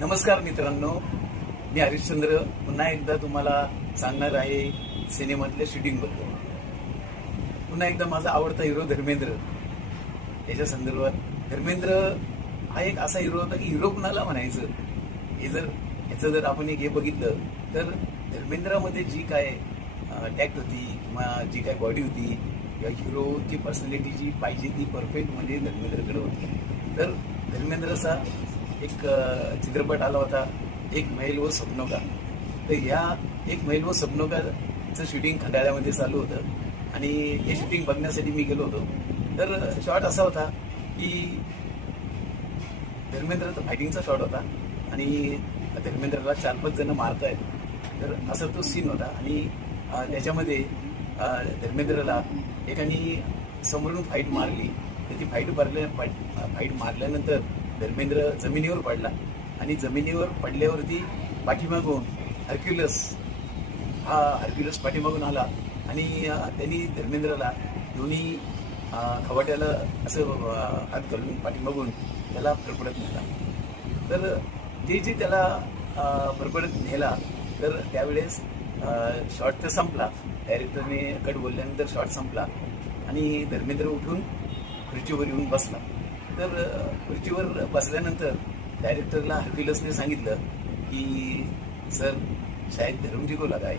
नमस्कार मित्रांनो, मी हरिश्चंद्र पुन्हा एकदा तुम्हाला सांगणार आहे सिनेमातल्या शूटिंगबद्दल. पुन्हा एकदा माझा आवडता हिरो धर्मेंद्र याच्या संदर्भात. धर्मेंद्र हा एक असा हिरो होता की हिरो कुणाला म्हणायचं याचं जर आपण एक हे बघितलं तर धर्मेंद्रामध्ये जी काय टॅक्ट होती किंवा जी काय बॉडी होती किंवा हिरोची पर्सनॅलिटी जी पाहिजे ती परफेक्ट म्हणजे धर्मेंद्रकडे होती. तर धर्मेंद्रचा एक चित्रपट आला होता, एक महल व स्वप्नों का. तर ह्या एक महल व स्वप्नों काचं शूटिंग खंडाळ्यामध्ये चालू होतं आणि हे शूटिंग बघण्यासाठी मी गेलो होतो. तर शॉट असा होता की धर्मेंद्रचा फायटिंगचा शॉट होता आणि धर्मेंद्रला 4-5 जण मारतायत. तर असा तो सीन होता आणि त्याच्यामध्ये धर्मेंद्रला एकाने समोरून फाईट मारली. तर ती फाईट मारल्यानंतर धर्मेंद्र जमिनीवर पडला आणि जमिनीवर पडल्यावरती पाठीमागून हरक्युलस पाठीमागून आला आणि त्यांनी धर्मेंद्रला दोन्ही खवाट्याला असं हात घालून पाठीमागून त्याला फरफडत नेला. तर ते जे त्याला फरफडत नेला तर त्यावेळेस शॉट तर संपला. डायरेक्टरने कट बोलल्यानंतर शॉट संपला आणि धर्मेंद्र उठून खुर्चीवर येऊन बसला. तर खुर्चीवर बसल्यानंतर डायरेक्टरला हरक्युलसने सांगितलं की सर शायद धर्म जी को लगा है.